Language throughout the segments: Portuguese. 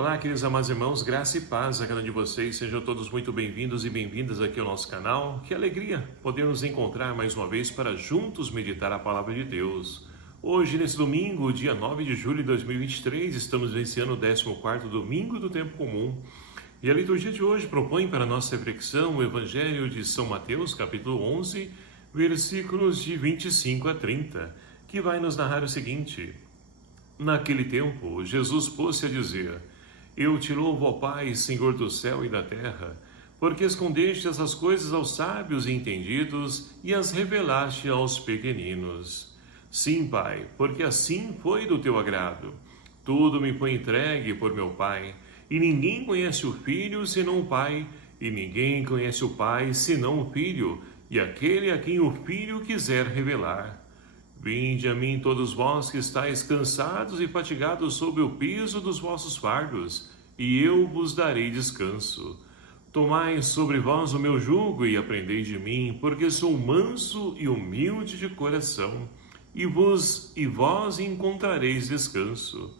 Olá, queridos amados irmãos, graça e paz a cada um de vocês. Sejam todos muito bem-vindos e bem-vindas aqui ao nosso canal. Que alegria poder nos encontrar mais uma vez para juntos meditar a palavra de Deus. Hoje, nesse domingo, dia 9 de julho de 2023, estamos vencendo o 14º domingo do tempo comum. E a liturgia de hoje propõe para nossa reflexão o Evangelho de São Mateus, capítulo 11, versículos de 25 a 30, que vai nos narrar o seguinte: Naquele tempo, Jesus pôs-se a dizer: Eu te louvo, ó Pai, Senhor do céu e da terra, porque escondeste essas coisas aos sábios e entendidos e as revelaste aos pequeninos. Sim, Pai, porque assim foi do teu agrado. Tudo me foi entregue por meu Pai, e ninguém conhece o Filho senão o Pai, e ninguém conhece o Pai senão o Filho, e aquele a quem o Filho quiser revelar. Vinde a mim todos vós que estáis cansados e fatigados sob o peso dos vossos fardos, e eu vos darei descanso. Tomai sobre vós o meu jugo e aprendei de mim, porque sou manso e humilde de coração, e vós encontrareis descanso.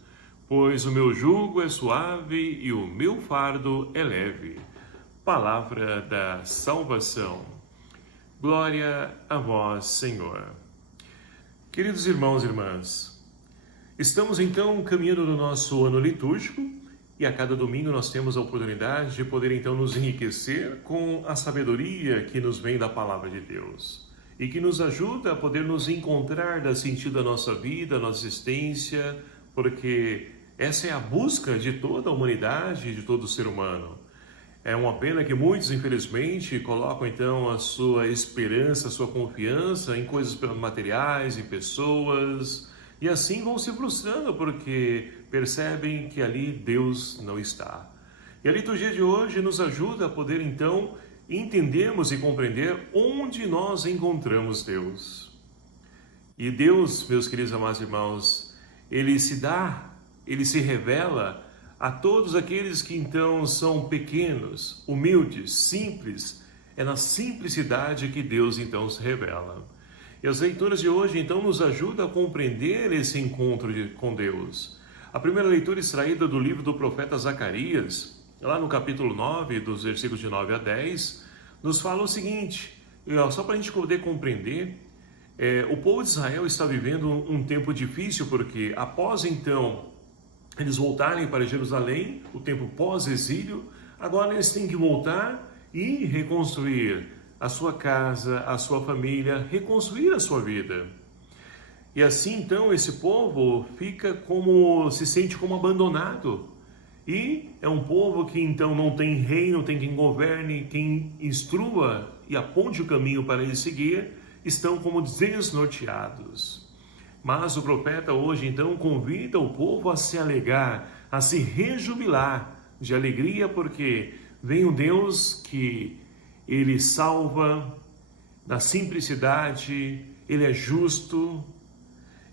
Pois o meu jugo é suave e o meu fardo é leve. Palavra da salvação. Glória a vós, Senhor. Queridos irmãos e irmãs, estamos então caminhando no nosso ano litúrgico e a cada domingo nós temos a oportunidade de poder então nos enriquecer com a sabedoria que nos vem da Palavra de Deus e que nos ajuda a poder nos encontrar, dar sentido à nossa vida, à nossa existência, porque essa é a busca de toda a humanidade, de todo ser humano. É uma pena que muitos, infelizmente, colocam então a sua esperança, a sua confiança em coisas materiais, em pessoas, e assim vão se frustrando porque percebem que ali Deus não está. E a liturgia de hoje nos ajuda a poder então entendermos e compreender onde nós encontramos Deus. E Deus, meus queridos amados irmãos, Ele se revela a todos aqueles que então são pequenos, humildes, simples. É na simplicidade que Deus então se revela. E as leituras de hoje então nos ajudam a compreender esse encontro com Deus. A primeira leitura extraída do livro do profeta Zacarias, lá no capítulo 9, dos versículos de 9 a 10, nos fala o seguinte, só para a gente poder compreender, o povo de Israel está vivendo um tempo difícil, porque após então eles voltarem para Jerusalém, o tempo pós-exílio, agora eles têm que voltar e reconstruir a sua casa, a sua família, reconstruir a sua vida. E assim então esse povo se sente como abandonado. E é um povo que então não tem rei, não tem quem governe, quem instrua e aponte o caminho para eles seguir, estão como desnorteados. Mas o profeta hoje então convida o povo a se alegrar, a se rejubilar de alegria, porque vem um Deus que Ele salva na simplicidade, Ele é justo.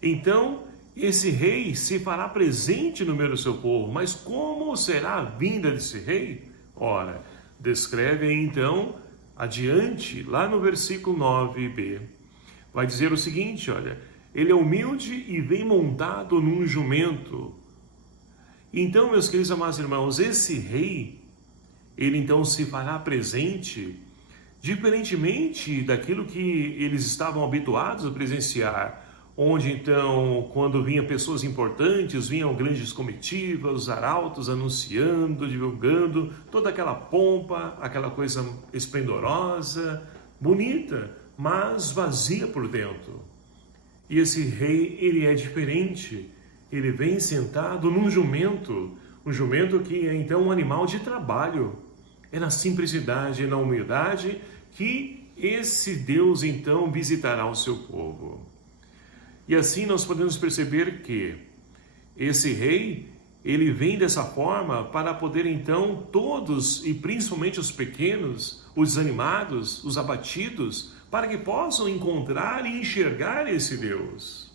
Então esse rei se fará presente no meio do seu povo. Mas como será a vinda desse rei? Ora, descreve aí então adiante, lá no versículo 9b. Vai dizer o seguinte, olha: Ele é humilde e vem montado num jumento. Então, meus queridos amados irmãos, esse rei, ele então se fará presente, diferentemente daquilo que eles estavam habituados a presenciar, onde então, quando vinham pessoas importantes, vinham grandes comitivas, os arautos anunciando, divulgando, toda aquela pompa, aquela coisa esplendorosa, bonita, mas vazia por dentro. E esse rei, ele é diferente. Ele vem sentado num jumento, um jumento que é então um animal de trabalho. É na simplicidade, na humildade que esse Deus então visitará o seu povo. E assim nós podemos perceber que esse rei, ele vem dessa forma para poder então todos, e principalmente os pequenos, os desanimados, os abatidos, para que possam encontrar e enxergar esse Deus.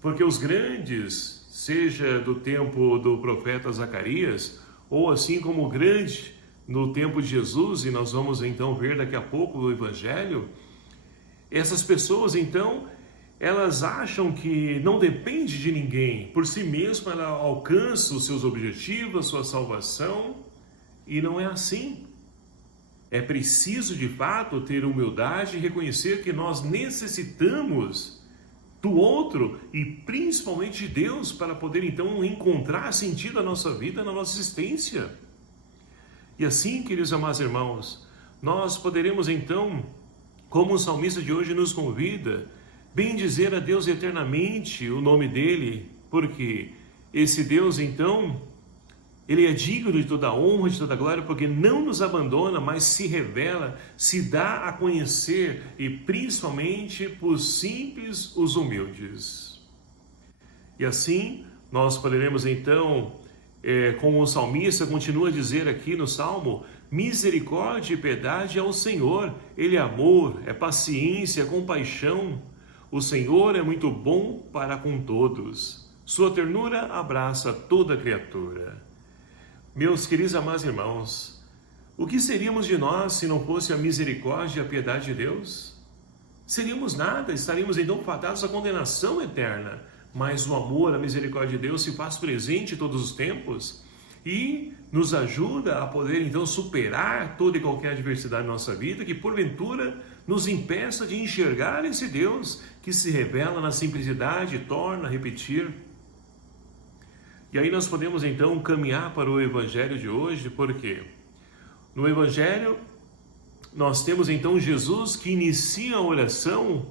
Porque os grandes, seja do tempo do profeta Zacarias, ou assim como o grande no tempo de Jesus, e nós vamos então ver daqui a pouco o Evangelho, essas pessoas então, elas acham que não depende de ninguém, por si mesma ela alcança os seus objetivos, a sua salvação, e não é assim. É preciso, de fato, ter humildade e reconhecer que nós necessitamos do outro e principalmente de Deus para poder então encontrar sentido na nossa vida, na nossa existência. E assim, queridos amados irmãos, nós poderemos então, como o salmista de hoje nos convida, bendizer a Deus eternamente o nome dele, porque esse Deus então, ele é digno de toda a honra, de toda a glória, porque não nos abandona, mas se revela, se dá a conhecer, e principalmente por simples os humildes. E assim, nós poderemos então, como o salmista continua a dizer aqui no Salmo, misericórdia e piedade ao Senhor, Ele é amor, é paciência, é compaixão. O Senhor é muito bom para com todos, sua ternura abraça toda criatura. Meus queridos amados irmãos, o que seríamos de nós se não fosse a misericórdia e a piedade de Deus? Seríamos nada, estaríamos então fadados à condenação eterna. Mas o amor, a misericórdia de Deus se faz presente em todos os tempos e nos ajuda a poder então superar toda e qualquer adversidade na nossa vida que porventura nos impeça de enxergar esse Deus que se revela na simplicidade e torna a repetir. E aí nós podemos então caminhar para o Evangelho de hoje, porque no Evangelho nós temos então Jesus que inicia a oração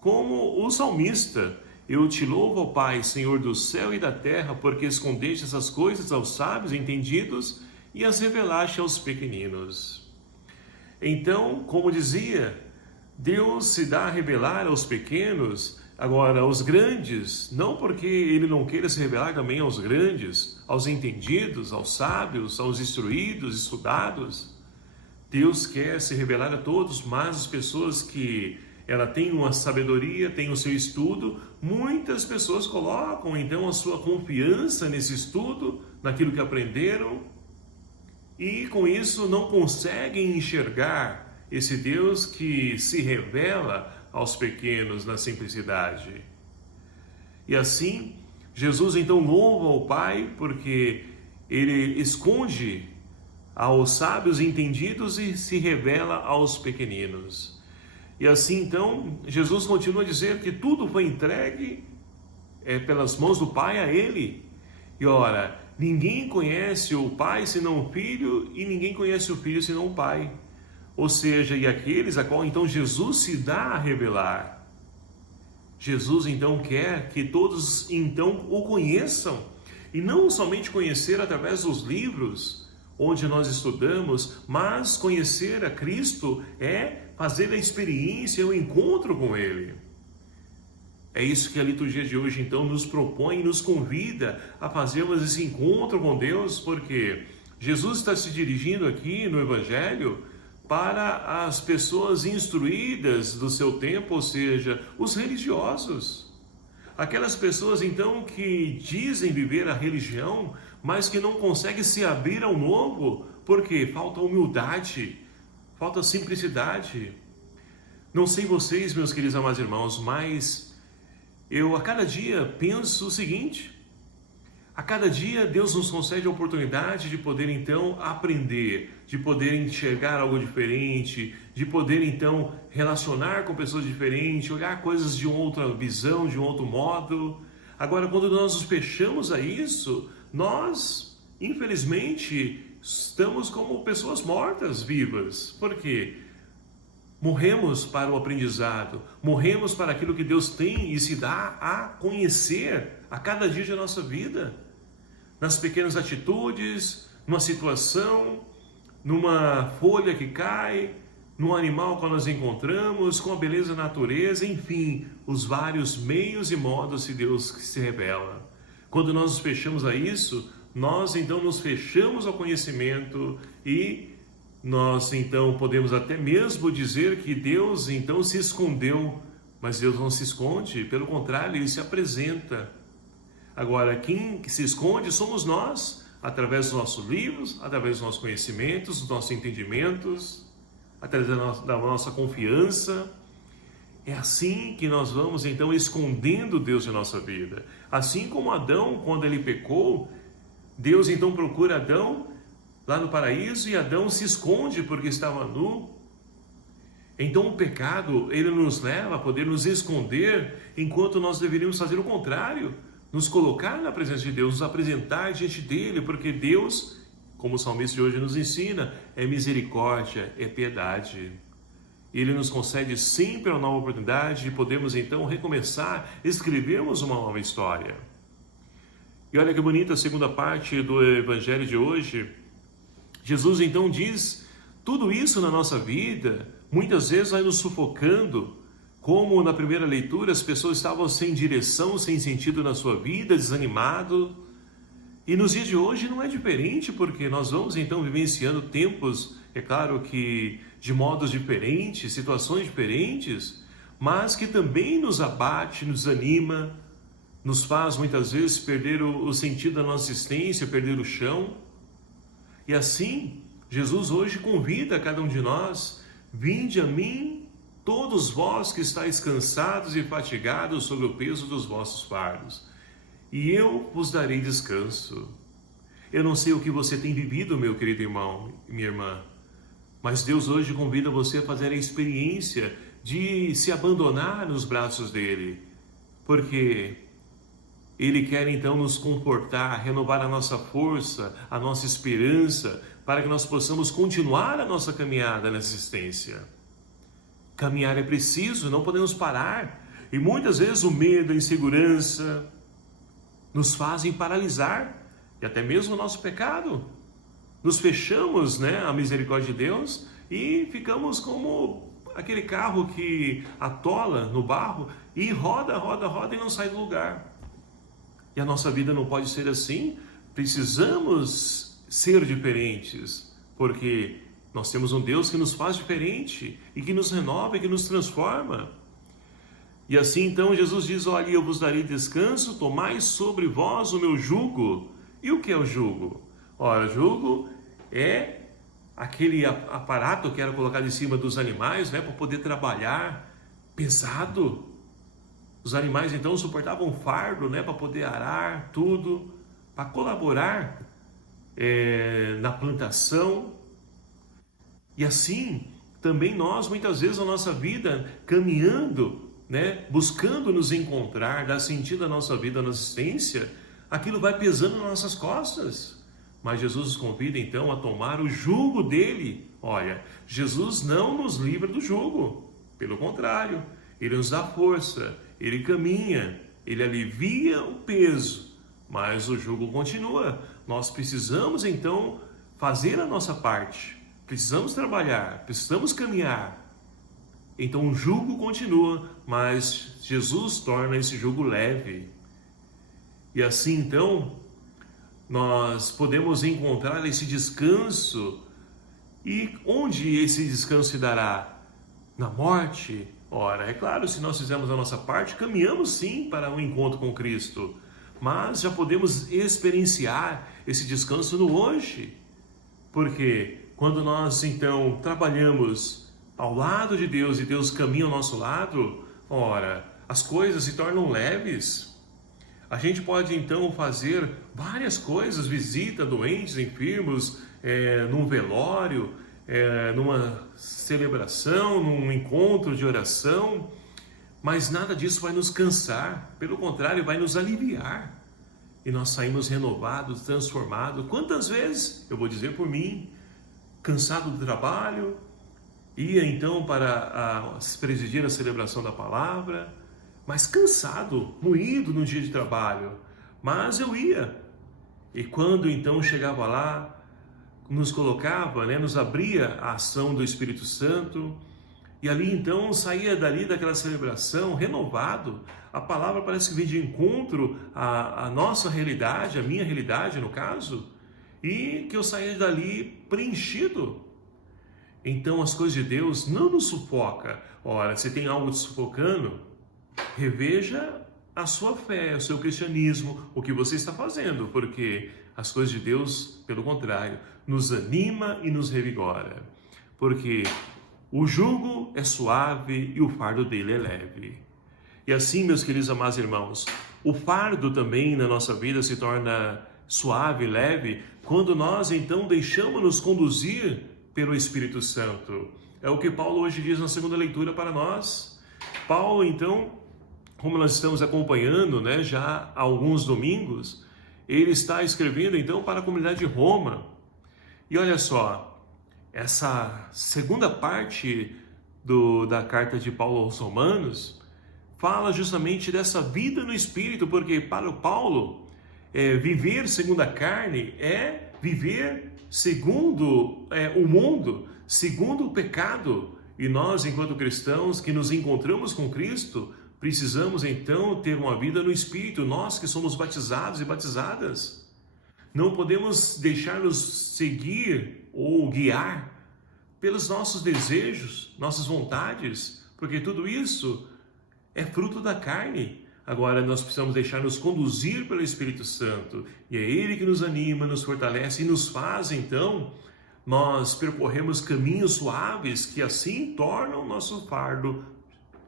como o salmista. Eu te louvo, ó Pai, Senhor do céu e da terra, porque escondeste essas coisas aos sábios e entendidos e as revelaste aos pequeninos. Então, como dizia, Deus se dá a revelar aos pequenos. Agora, aos grandes, não porque Ele não queira se revelar também aos grandes, aos entendidos, aos sábios, aos instruídos, estudados. Deus quer se revelar a todos, mas as pessoas que ela tem uma sabedoria, tem o seu estudo, muitas pessoas colocam então a sua confiança nesse estudo, naquilo que aprenderam, e com isso não conseguem enxergar esse Deus que se revela aos pequenos na simplicidade. E assim, Jesus então louva ao Pai porque Ele esconde aos sábios e entendidos e se revela aos pequeninos. E assim então, Jesus continua a dizer que tudo foi entregue pelas mãos do Pai a Ele. E ora, ninguém conhece o Pai senão o Filho e ninguém conhece o Filho senão o Pai. Ou seja, e aqueles a qual então Jesus se dá a revelar. Jesus então quer que todos então o conheçam. E não somente conhecer através dos livros onde nós estudamos, mas conhecer a Cristo é fazer a experiência, o encontro com Ele. É isso que a liturgia de hoje então nos propõe, nos convida a fazermos esse encontro com Deus, porque Jesus está se dirigindo aqui no Evangelho para as pessoas instruídas do seu tempo, ou seja, os religiosos. Aquelas pessoas então que dizem viver a religião, mas que não conseguem se abrir ao novo, porque falta humildade, falta simplicidade. Não sei vocês, meus queridos amados irmãos, mas eu a cada dia penso o seguinte: a cada dia Deus nos concede a oportunidade de poder então aprender, de poder enxergar algo diferente, de poder então relacionar com pessoas diferentes, olhar coisas de outra visão, de um outro modo. Agora, quando nós nos fechamos a isso, nós, infelizmente, estamos como pessoas mortas vivas. Por quê? Morremos para o aprendizado, morremos para aquilo que Deus tem e se dá a conhecer a cada dia da nossa vida. Nas pequenas atitudes, numa situação, numa folha que cai, num animal que nós encontramos, com a beleza da natureza, enfim, os vários meios e modos de Deus que se revela. Quando nós nos fechamos a isso, nós então nos fechamos ao conhecimento e nós então podemos até mesmo dizer que Deus então se escondeu, mas Deus não se esconde, pelo contrário, Ele se apresenta. Agora, quem se esconde somos nós, através dos nossos livros, através dos nossos conhecimentos, dos nossos entendimentos, através da nossa confiança. É assim que nós vamos então escondendo Deus em nossa vida. Assim como Adão, quando ele pecou, Deus então procura Adão lá no paraíso e Adão se esconde porque estava nu. Então o pecado, ele nos leva a poder nos esconder, enquanto nós deveríamos fazer o contrário, nos colocar na presença de Deus, nos apresentar diante dele, porque Deus, como o salmista de hoje nos ensina, é misericórdia, é piedade. Ele nos concede sempre uma nova oportunidade de podermos então recomeçar, escrevermos uma nova história. E olha que bonita a segunda parte do evangelho de hoje. Jesus então diz, tudo isso na nossa vida, muitas vezes vai nos sufocando, como na primeira leitura as pessoas estavam sem direção, sem sentido na sua vida, desanimado. E nos dias de hoje não é diferente, porque nós vamos então vivenciando tempos, é claro que de modos diferentes, situações diferentes, mas que também nos abate, nos anima, nos faz muitas vezes perder o sentido da nossa existência, perder o chão. E assim, Jesus hoje convida cada um de nós, vinde a mim, todos vós que estáis cansados e fatigados sob o peso dos vossos fardos, e eu vos darei descanso. Eu não sei o que você tem vivido, meu querido irmão e minha irmã, mas Deus hoje convida você a fazer a experiência de se abandonar nos braços dele, porque ele quer então nos confortar, renovar a nossa força, a nossa esperança, para que nós possamos continuar a nossa caminhada na existência. Caminhar é preciso, não podemos parar. E muitas vezes o medo, a insegurança nos fazem paralisar, e até mesmo o nosso pecado. Nos fechamos, à misericórdia de Deus e ficamos como aquele carro que atola no barro e roda, roda, roda e não sai do lugar. E a nossa vida não pode ser assim. Precisamos ser diferentes, porque nós temos um Deus que nos faz diferente e que nos renova e que nos transforma. E assim então Jesus diz, olha, eu vos darei descanso, tomai sobre vós o meu jugo. E o que é o jugo? Ora, jugo é aquele aparato que era colocado em cima dos animais, para poder trabalhar pesado. Os animais então suportavam fardo, para poder arar tudo, para colaborar na plantação. E assim, também nós, muitas vezes, na nossa vida, caminhando, buscando nos encontrar, dar sentido à nossa vida, à nossa existência, aquilo vai pesando nas nossas costas. Mas Jesus nos convida, então, a tomar o jugo dele. Olha, Jesus não nos livra do jugo. Pelo contrário, ele nos dá força, ele caminha, ele alivia o peso, mas o jugo continua. Nós precisamos, então, fazer a nossa parte. Precisamos trabalhar, precisamos caminhar. Então o jugo continua, mas Jesus torna esse jugo leve. E assim então, nós podemos encontrar esse descanso. E onde esse descanso se dará? Na morte? Ora, é claro, se nós fizermos a nossa parte, caminhamos sim para um encontro com Cristo. Mas já podemos experienciar esse descanso no hoje. Porque quando nós então trabalhamos ao lado de Deus e Deus caminha ao nosso lado, ora, as coisas se tornam leves. A gente pode então fazer várias coisas, visita doentes, enfermos, num velório, numa celebração, num encontro de oração, mas nada disso vai nos cansar, pelo contrário, vai nos aliviar. E nós saímos renovados, transformados. Quantas vezes, eu vou dizer por mim, cansado do trabalho, ia então para presidir a celebração da palavra, mas cansado, moído no dia de trabalho, mas eu ia. E quando então chegava lá, nos colocava, nos abria a ação do Espírito Santo, e ali então saía dali daquela celebração renovado. A palavra parece que vem de encontro à nossa realidade, à minha realidade no caso, e que eu saía dali preenchido. Então as coisas de Deus não nos sufoca. Ora, se tem algo te sufocando, reveja a sua fé, o seu cristianismo, o que você está fazendo, porque as coisas de Deus, pelo contrário, nos anima e nos revigora. Porque O jugo é suave e o fardo dele é leve. E assim, meus queridos amados irmãos, o fardo também na nossa vida se torna suave e leve quando nós então deixamos-nos conduzir pelo Espírito Santo. É o que Paulo hoje diz na segunda leitura para nós. Paulo, então, como nós estamos acompanhando, né, já há alguns domingos, ele está escrevendo então para a comunidade de Roma. E olha só, essa segunda parte da carta de Paulo aos Romanos fala justamente dessa vida no Espírito, porque para o Paulo, viver segundo a carne é viver segundo o mundo, segundo o pecado. E nós, enquanto cristãos que nos encontramos com Cristo, precisamos então ter uma vida no Espírito, nós que somos batizados e batizadas. Não podemos deixar-nos seguir ou guiar pelos nossos desejos, nossas vontades, porque tudo isso é fruto da carne. Agora nós precisamos deixar-nos conduzir pelo Espírito Santo, e é Ele que nos anima, nos fortalece e nos faz então nós percorremos caminhos suaves que assim tornam o nosso fardo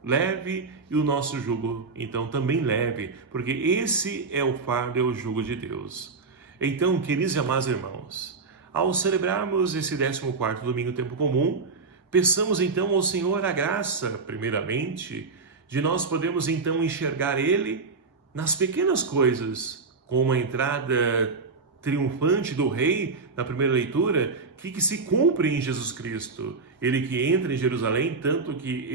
leve e o nosso jugo então também leve, porque esse é o fardo, é o jugo de Deus. Então, queridos e amados irmãos, ao celebrarmos esse 14º domingo tempo comum, peçamos então ao Senhor a graça, primeiramente, de nós podermos então enxergar Ele nas pequenas coisas, como a entrada triunfante do Rei na primeira leitura, que se cumpre em Jesus Cristo. Ele que entra em Jerusalém, tanto que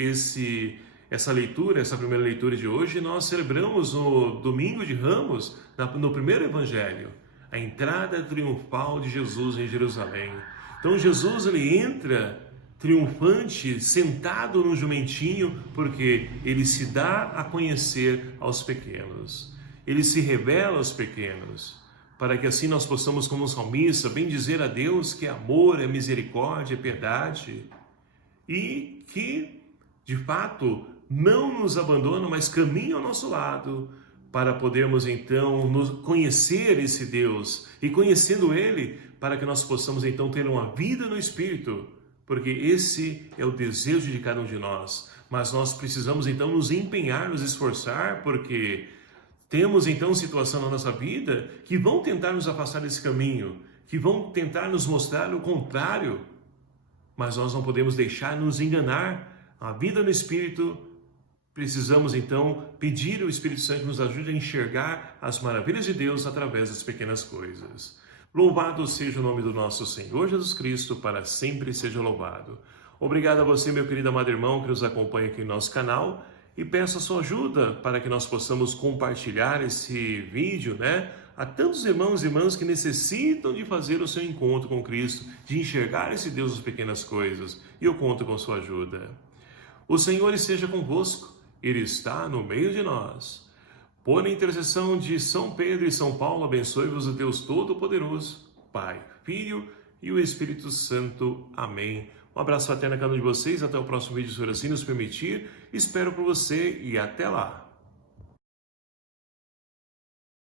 essa primeira leitura de hoje, nós celebramos no domingo de Ramos, no primeiro evangelho, a entrada triunfal de Jesus em Jerusalém. Então Jesus, ele entra triunfante, sentado no jumentinho, porque ele se dá a conhecer aos pequenos. Ele se revela aos pequenos, para que assim nós possamos, como salmista, bem dizer a Deus que é amor, é misericórdia, é piedade, e que, de fato, não nos abandona, mas caminha ao nosso lado, para podermos então nos conhecer esse Deus, e conhecendo Ele, para que nós possamos então ter uma vida no Espírito, porque esse é o desejo de cada um de nós. Mas nós precisamos então nos empenhar, nos esforçar, porque temos então situação na nossa vida que vão tentar nos afastar desse caminho, que vão tentar nos mostrar o contrário, mas nós não podemos deixar nos enganar. A vida no Espírito, precisamos então pedir ao Espírito Santo que nos ajude a enxergar as maravilhas de Deus através das pequenas coisas. Louvado seja o nome do nosso Senhor Jesus Cristo, para sempre seja louvado. Obrigado a você, meu querido amado irmão, que nos acompanha aqui no nosso canal, e peço a sua ajuda para que nós possamos compartilhar esse vídeo, a tantos irmãos e irmãs que necessitam de fazer o seu encontro com Cristo, de enxergar esse Deus das pequenas coisas, e eu conto com sua ajuda. O Senhor esteja convosco, Ele está no meio de nós. Por intercessão de São Pedro e São Paulo, abençoe-vos o Deus Todo-Poderoso, Pai, Filho e o Espírito Santo. Amém. Um abraço fraterno a cada um de vocês. Até o próximo vídeo, se assim nos permitir. Espero por você e até lá.